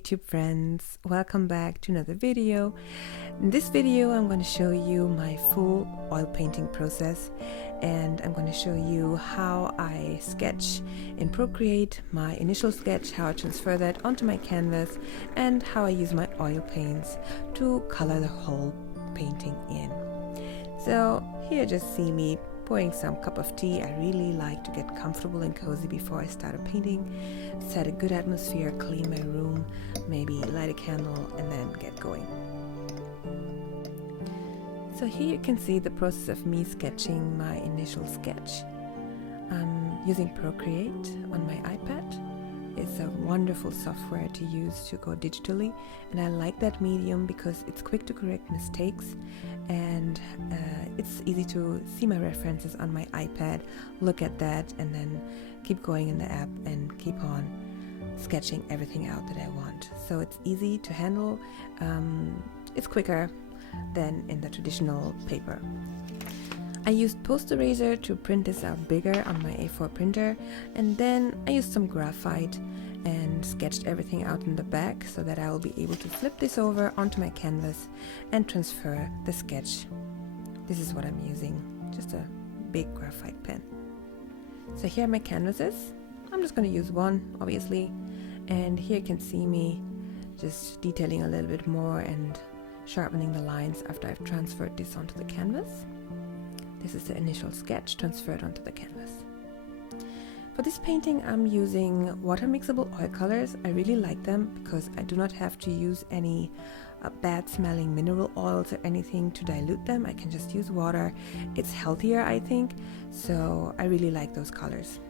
YouTube friends, welcome back to another video. In this video I'm going to show you my full oil painting process, and I'm going to show you how I sketch in Procreate, my initial sketch, how I transfer that onto my canvas, and how I use my oil paints to color the whole painting in. So here just see me pouring some cup of tea. I really like to get comfortable and cozy before I start a painting, set a good atmosphere, clean my room, maybe light a candle, and then get going. So here you can see the process of me sketching my initial sketch. I'm using Procreate on my iPad. It's a wonderful software to use to go digitally, and I like that medium because it's quick to correct mistakes, and it's easy to see my references on my iPad, look at that, and then keep going in the app and keep on sketching everything out that I want. So it's easy to handle. It's quicker than in the traditional paper. I used post eraser to print this out bigger on my A4 printer, and then I used some graphite and sketched everything out in the back so that I will be able to flip this over onto my canvas and transfer the sketch. This is what I'm using, just a big graphite pen. So here are my canvases. I'm just going to use one, obviously, and here you can see me just detailing a little bit more and sharpening the lines after I've transferred this onto the canvas. This is the initial sketch transferred onto the canvas. For this painting I'm using water mixable oil colors. I really like them because I do not have to use any bad smelling mineral oils or anything to dilute them. I can just use water. It's healthier, I think, so I really like those colors.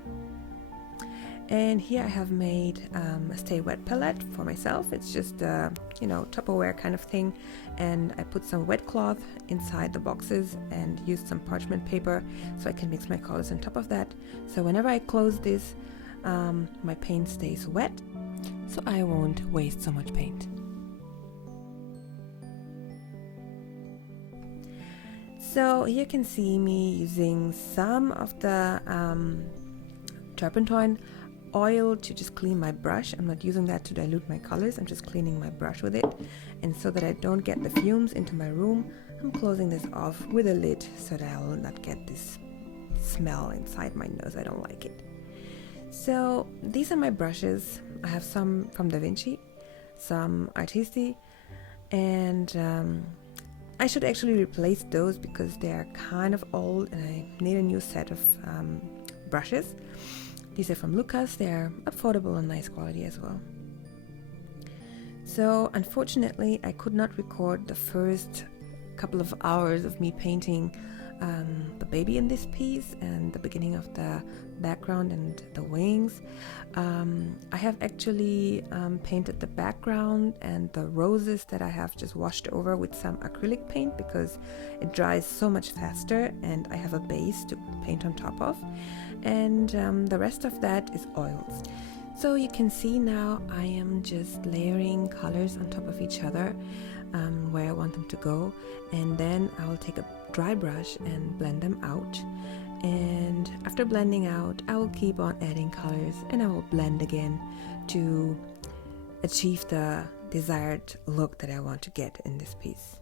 And here I have made a stay wet palette for myself. It's just a Tupperware kind of thing, and I put some wet cloth inside the boxes and used some parchment paper so I can mix my colors on top of that. So whenever I close this, my paint stays wet, so I won't waste so much paint. So here you can see me using some of the turpentine oil to just clean my brush. I'm not using that to dilute my colors, I'm just cleaning my brush with it. And so that I don't get the fumes into my room, I'm closing this off with a lid so that I will not get this smell inside my nose. I don't like it. So these are my brushes. I have some from Da Vinci, some Artisti, and I should actually replace those because they're kind of old and I need a new set of brushes. These are from Lucas. They're affordable and nice quality as well. So unfortunately I could not record the first couple of hours of me painting the baby in this piece and the beginning of the background and the wings. I have actually painted the background and the roses that I have just washed over with some acrylic paint because it dries so much faster, and I have a base to paint on top of, and the rest of that is oils. So you can see now I am just layering colors on top of each other where I want them to go, and then I will take a dry brush and blend them out, and after blending out I will keep on adding colors and I will blend again to achieve the desired look that I want to get in this piece.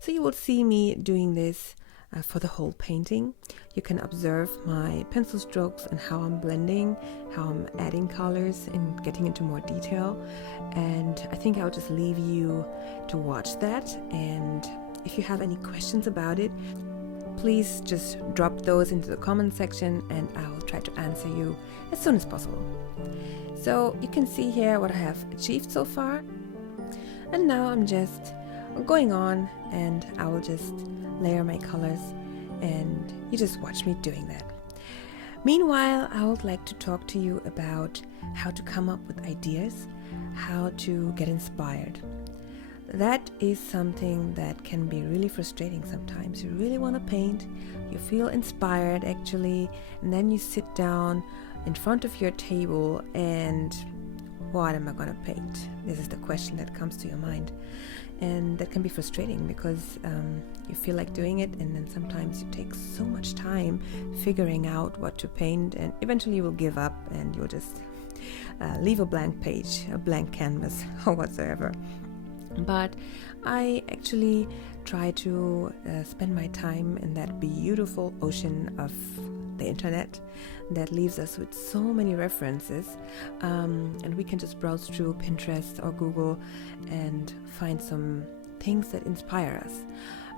So you will see me doing this for the whole painting. You can observe my pencil strokes and how I'm blending, how I'm adding colors and getting into more detail, and I think I'll just leave you to watch that. And if you have any questions about it, please just drop those into the comment section and I will try to answer you as soon as possible. So you can see here what I have achieved so far, and now I'm just going on and I will just layer my colors and you just watch me doing that. Meanwhile, I would like to talk to you about how to come up with ideas, how to get inspired. That is something that can be really frustrating sometimes. You really want to paint, you feel inspired actually, and then you sit down in front of your table and what am I going to paint? This is the question that comes to your mind, and that can be frustrating because you feel like doing it, and then sometimes you take so much time figuring out what to paint, and eventually you will give up and you'll just leave a blank page, a blank canvas, or whatsoever. But I actually try to spend my time in that beautiful ocean of the internet that leaves us with so many references, and we can just browse through Pinterest or Google and find some things that inspire us.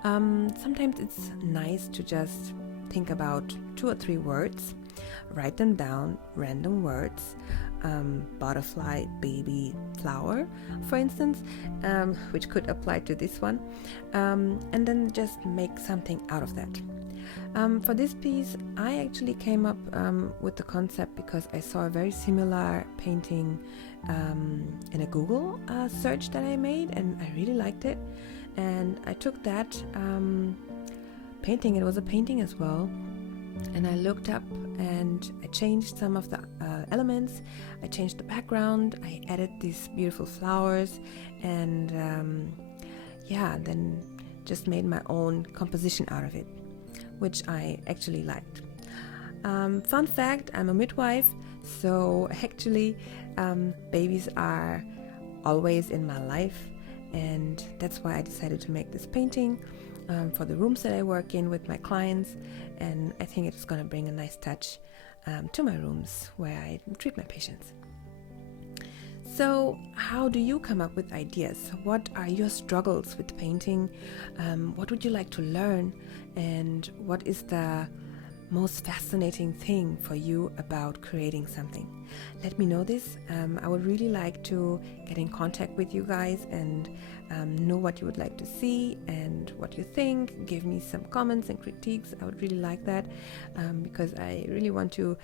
Sometimes it's nice to just think about 2 or 3 words, write them down, random words, butterfly, baby, flower, for instance, which could apply to this one, and then just make something out of that. For this piece, I actually came up with the concept because I saw a very similar painting in a Google search that I made, and I really liked it. And I took that painting, it was a painting as well, and I looked up and I changed some of the elements. I changed the background, I added these beautiful flowers, and then just made my own composition out of it, which I actually liked. Fun fact, I'm a midwife, so actually babies are always in my life, and that's why I decided to make this painting for the rooms that I work in with my clients, and I think it's going to bring a nice touch to my rooms where I treat my patients. So how do you come up with ideas? What are your struggles with painting? What would you like to learn? And what is the most fascinating thing for you about creating something? Let me know this. I would really like to get in contact with you guys and know what you would like to see and what you think. Give me some comments and critiques. I would really like that, because I really want to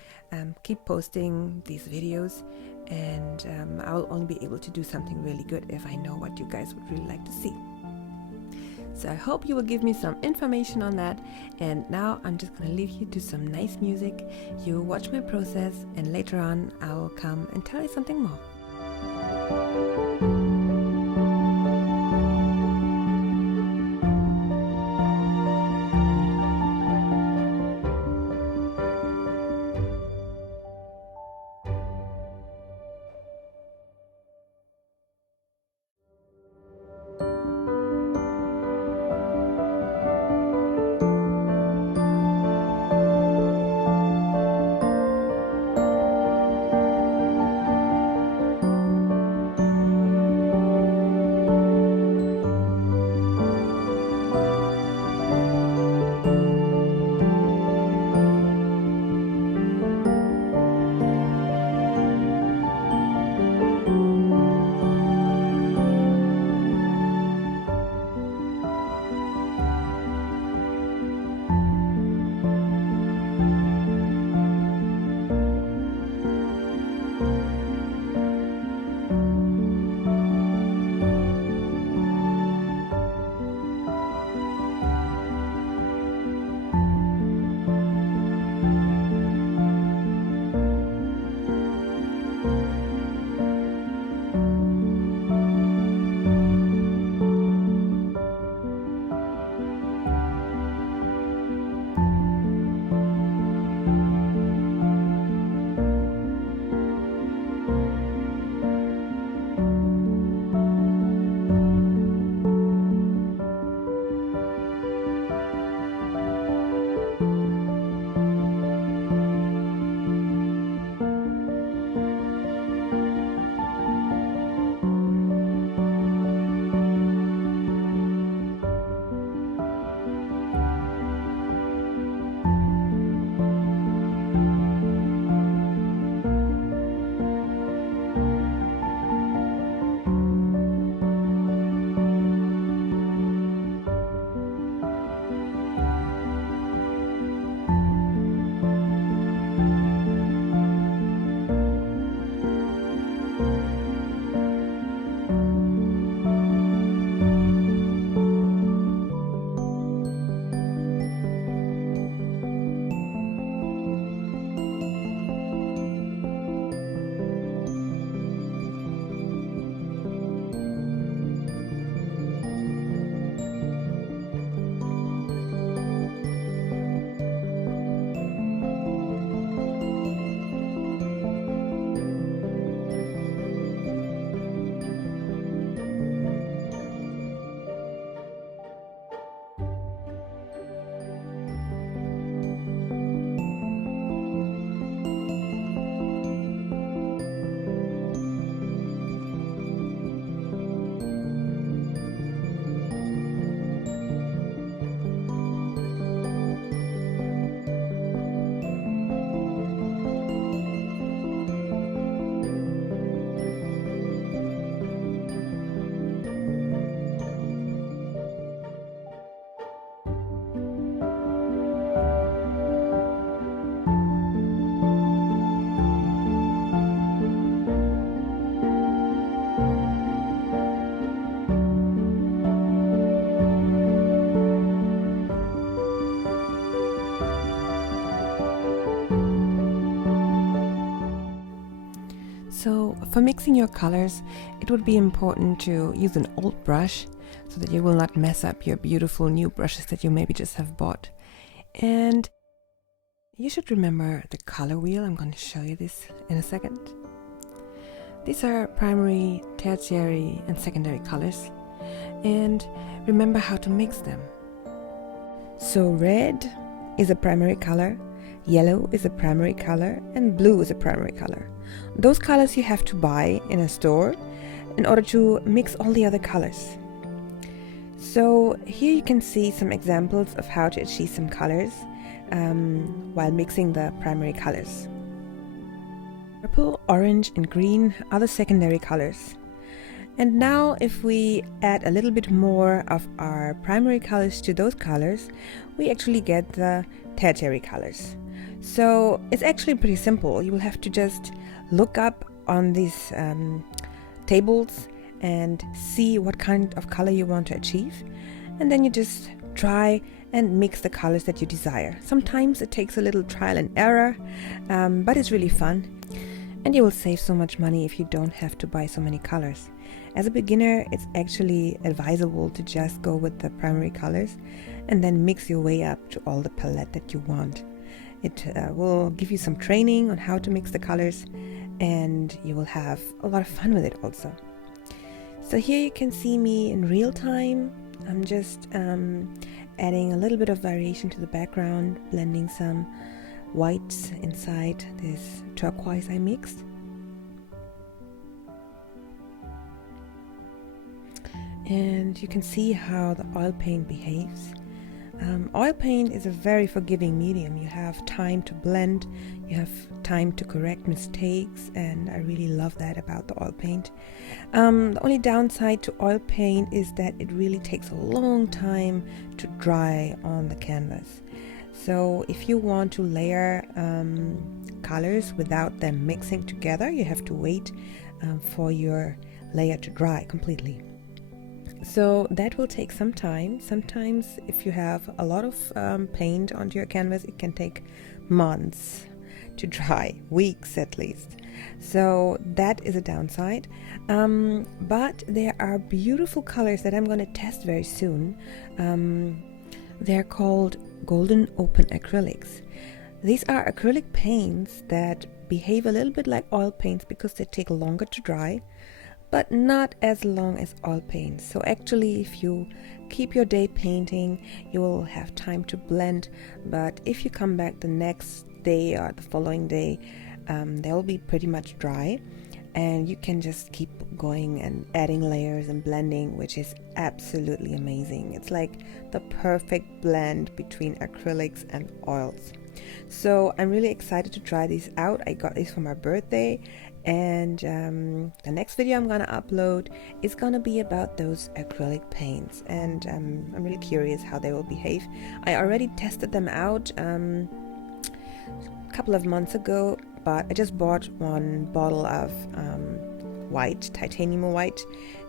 keep posting these videos, and I will only be able to do something really good if I know what you guys would really like to see. So I hope you will give me some information on that. And now I'm just going to leave you to some nice music. You watch my process, and later on I will come and tell you something more. For mixing your colors, it would be important to use an old brush so that you will not mess up your beautiful new brushes that you maybe just have bought. And you should remember the color wheel. I'm going to show you this in a second. These are primary, tertiary, and secondary colors. And remember how to mix them. So red is a primary color, yellow is a primary color, and blue is a primary color. Those colors you have to buy in a store in order to mix all the other colors. So here you can see some examples of how to achieve some colors while mixing the primary colors. Purple, orange, and green are the secondary colors. And now if we add a little bit more of our primary colors to those colors, we actually get the tertiary colors. So it's actually pretty simple. You will have to just look up on these tables and see what kind of color you want to achieve. And then you just try and mix the colors that you desire. Sometimes it takes a little trial and error, but it's really fun. And you will save so much money if you don't have to buy so many colors. As a beginner, it's actually advisable to just go with the primary colors and then mix your way up to all the palette that you want. It will give you some training on how to mix the colors, and you will have a lot of fun with it also. So here you can see me in real time. I'm just adding a little bit of variation to the background, blending some whites inside this turquoise I mixed. And you can see how the oil paint behaves. Oil paint is a very forgiving medium. You have time to blend, you have time to correct mistakes, and I really love that about the oil paint. The only downside to oil paint is that it really takes a long time to dry on the canvas. So if you want to layer colors without them mixing together, you have to wait for your layer to dry completely. So that will take some time. Sometimes if you have a lot of paint onto your canvas, it can take months to dry, weeks at least. So that is a downside. But there are beautiful colors that I'm going to test very soon. They're called golden open acrylics. These are acrylic paints that behave a little bit like oil paints because they take longer to dry, but not as long as oil paints. So actually, if you keep your day painting, you will have time to blend, but if you come back the next day or the following day, they'll be pretty much dry, and you can just keep going and adding layers and blending, which is absolutely amazing. It's like the perfect blend between acrylics and oils. So I'm really excited to try these out. I got these for my birthday, and the next video I'm gonna upload is gonna be about those acrylic paints, and I'm really curious how they will behave. I already tested them out a couple of months ago, but I just bought one bottle of white, titanium white,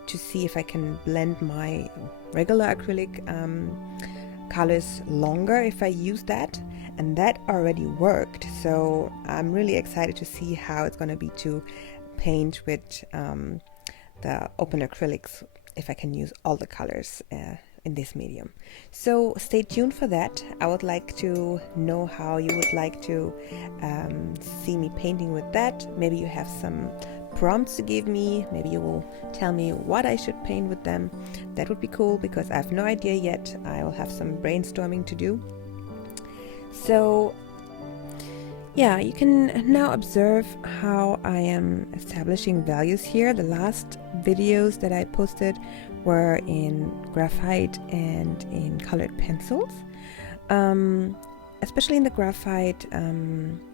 to see if I can blend my regular acrylic colors longer if I use that, and that already worked. So I'm really excited to see how it's going to be to paint with the open acrylics, if I can use all the colors in this medium. So stay tuned for that. I would like to know how you would like to see me painting with that. Maybe you have some prompts to give me. Maybe you will tell me what I should paint with them. That would be cool, because I have no idea yet. I will have some brainstorming to do. So yeah, you can now observe how I am establishing values here. The last videos that I posted were in graphite and in colored pencils. Especially in the graphite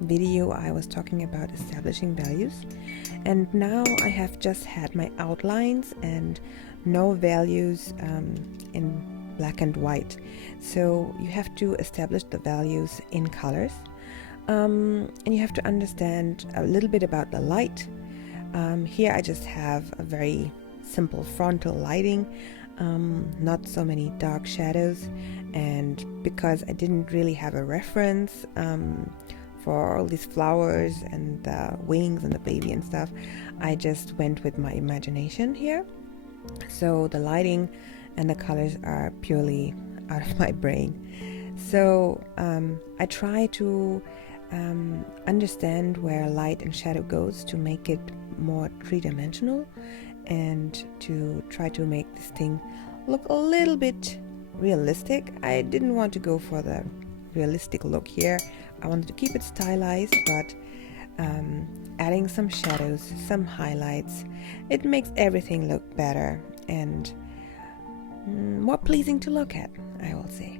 video, I was talking about establishing values, and now I have just had my outlines and no values in black and white. So you have to establish the values in colors, and you have to understand a little bit about the light. Here I just have a very simple frontal lighting, not so many dark shadows, and because I didn't really have a reference for all these flowers and the wings and the baby and stuff, I just went with my imagination here. So the lighting and the colors are purely out of my brain. So I try to understand where light and shadow goes to make it more three-dimensional, and to try to make this thing look a little bit realistic. I didn't want to go for the realistic look here. I wanted to keep it stylized, but adding some shadows, some highlights, it makes everything look better and more pleasing to look at, I will say.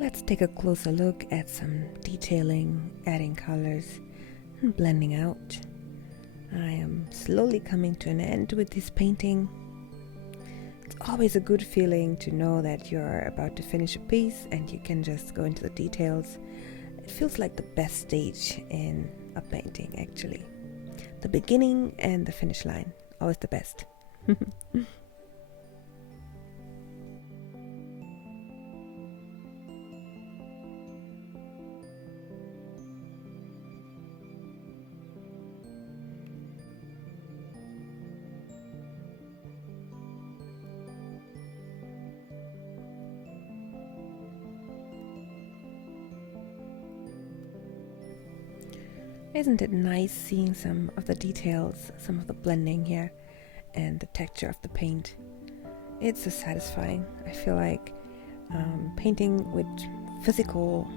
Let's take a closer look at some detailing, adding colors, and blending out. I am slowly coming to an end with this painting. It's always a good feeling to know that you're about to finish a piece and you can just go into the details. It feels like the best stage in a painting, actually. The beginning and the finish line, always the best. Isn't it nice seeing some of the details, some of the blending here, and the texture of the paint? It's so satisfying. I feel like painting with physical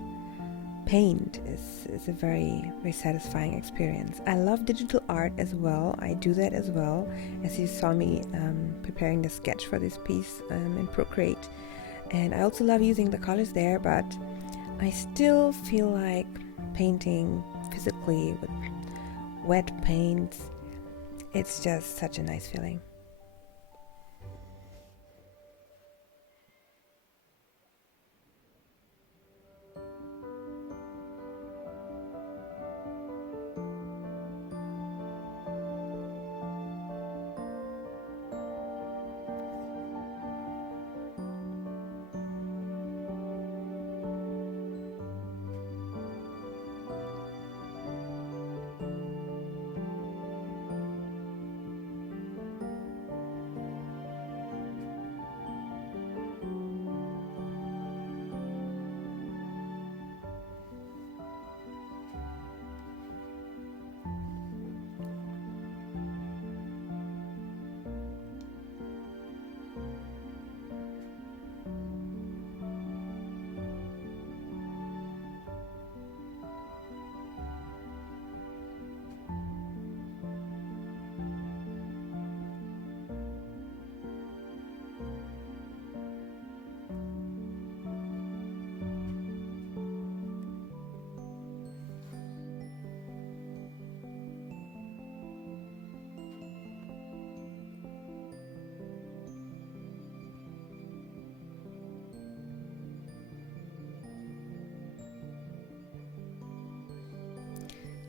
paint is a very, very satisfying experience. I love digital art as well. I do that as well, as you saw me preparing the sketch for this piece in Procreate. And I also love using the colors there, but I still feel like painting physically with wet paints. It's just such a nice feeling.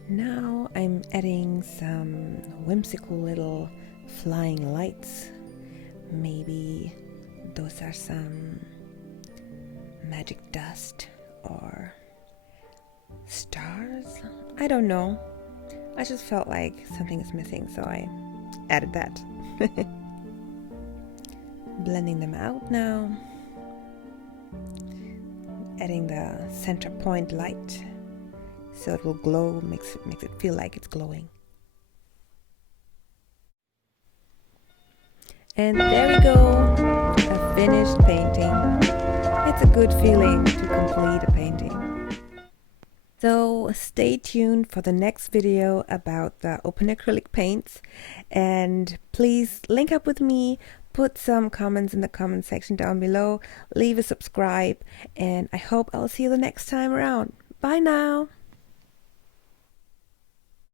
Now I'm adding some whimsical little flying lights. Maybe those are some magic dust or stars? I don't know. I just felt like something is missing, so I added that. Blending them out now. Adding the center point light so it will glow, makes it feel like it's glowing. And there we go, a finished painting. It's a good feeling to complete a painting. So stay tuned for the next video about the open acrylic paints, and please link up with me, put some comments in the comment section down below, leave a subscribe, and I hope I'll see you the next time around. Bye now!